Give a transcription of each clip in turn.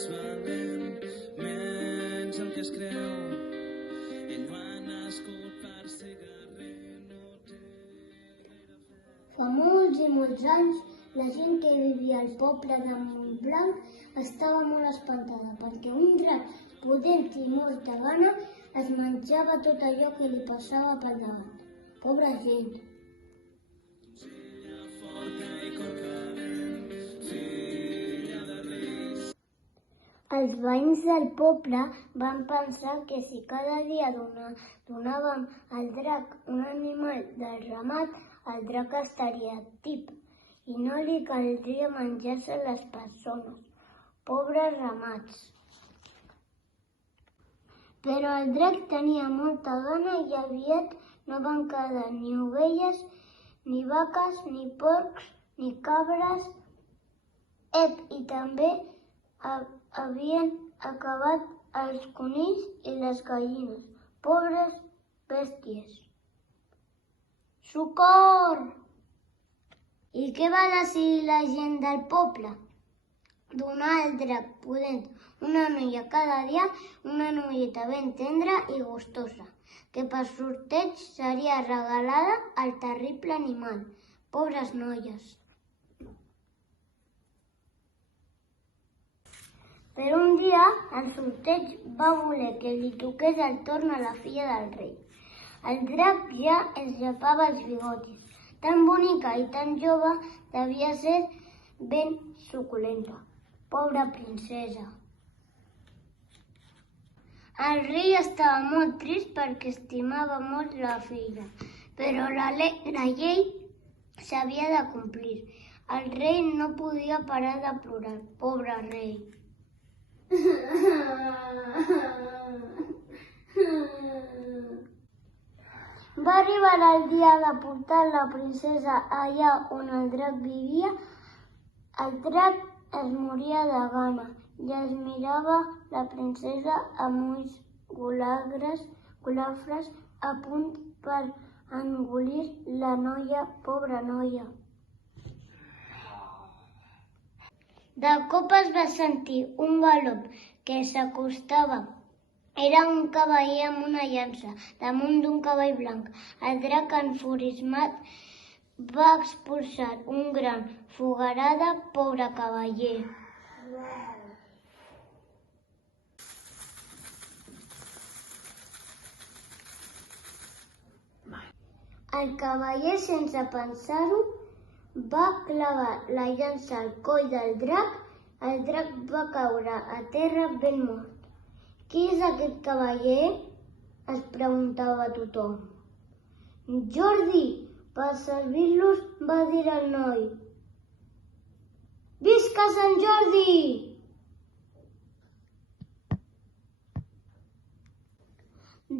més valent, menys el que es creu. Ell no ha nascut per ser guerrer, no té gaire fe. Fa molts i molts anys, la gent que vivia al poble de Montblanc estava molt espantada perquè un drac potent i molta gana es menjava tot allò que li passava pel davant. Pobra gent! Els veïns del poble van pensar que si cada dia donàvem al drac un animal del ramat, el drac estaria tip i no li caldria menjar-se les persones. Pobres ramats! Però el drac tenia molta gana i aviat no van quedar ni ovelles, ni vaques, ni porcs, ni cabres. I també havien acabat els conills i les gallines. Pobres bèsties! Socors! I què va decidir la gent del poble? Donar al drac pudent una noia cada dia, una noieta ben tendra i gustosa, que per sorteig seria regalada al terrible animal. Pobres noies! Però un dia el sorteig va voler que li toqués el torn a la filla del rei. El drac ja es llepava els bigotis. Tan bonica i tan jove devia ser ben suculenta. Pobra princesa! El rei estava molt trist perquè estimava molt la filla, però la llei s'havia de complir. El rei no podia parar de plorar. Pobre rei! Va arribar el dia de portar la princesa allà on el drac vivia. El drac es moria de gana i es mirava la princesa amb ulls golafres a punt per engolir la noia, pobra noia. De cop es va sentir un galop que s'acostava. Era un cavaller amb una llança damunt d'un cavall blanc. El drac, enfurismat, va expulsar un gran foguerada. Pobre cavaller! El cavaller, sense pensar-ho, va clavar la llança al coll del drac. El drac va caure a terra ben mort. Qui és aquest cavaller? Es preguntava tothom. Jordi, per servir-los, va dir el noi. Visca Sant Jordi!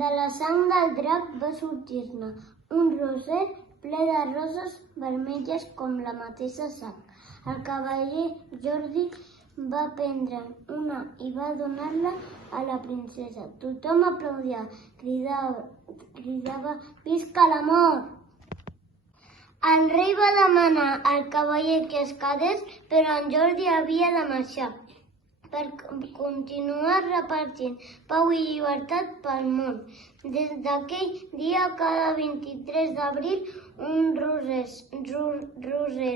De la sang del drac va sortir-ne un roser ple de roses vermelles com la mateixa sang. El cavaller Jordi va prendre una i va donar-la a la princesa. Tothom aplaudia, cridava «Visca l'amor!». El rei va demanar al cavaller que es quedés, però en Jordi havia de marxar per continuar repartint pau i llibertat pel món. Des d'aquell dia, cada 23 d'abril, un roser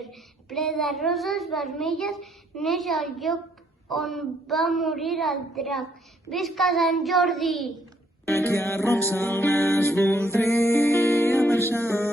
ple de roses vermelles neix al lloc on va morir el drac. Visca Sant Jordi! Que arronsa el nas voldria marxar.